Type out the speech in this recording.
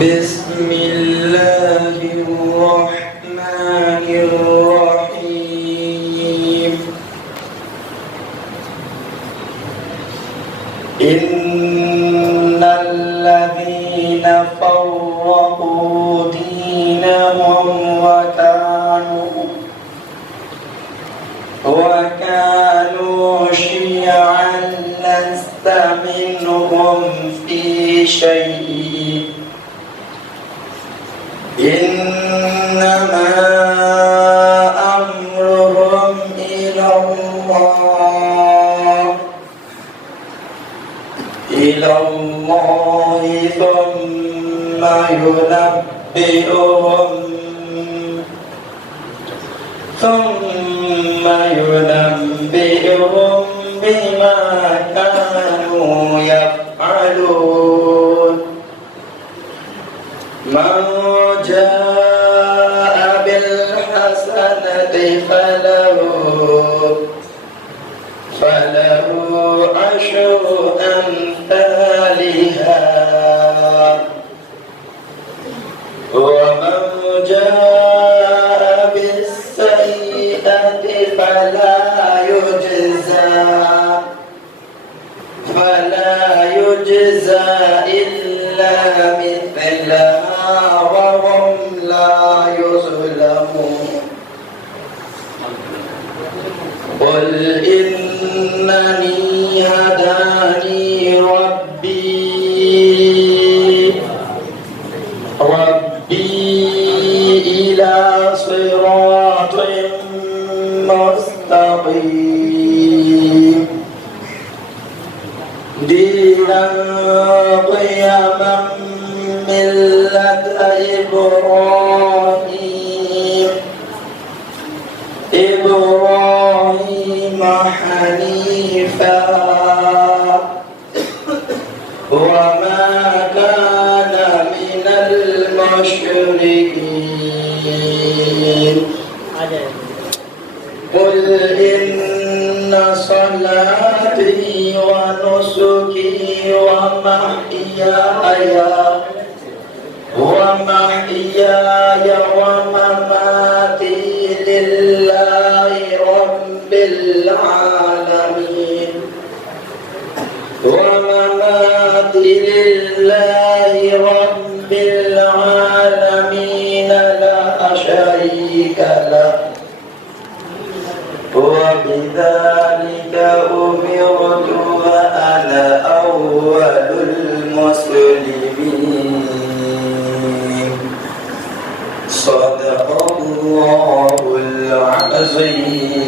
بسم الله الرحمن الرحيم إن الذين فرقوا دينهم وكانوا شيعا لست منهم في شيء إنما أمرهم إلى الله ثم ينبئهم بما كانوا يفعلون من جاء بالحسنة فله عشر أمثالها ومن تَجْزَى بالسيئة فلا يجزى إلا مثلها وهم لا يظلمون قل إنني هداني ربي إلى صراط مستقيم دينا قيما ملة إبراهيم حنيفا وما كان من المشركين قل إن صلاتي ونسكي ومحياي ومماتي لله رب العالمين لا شريك له وبذلك أمرت وأنا أول المسلمين صدق الله العظيم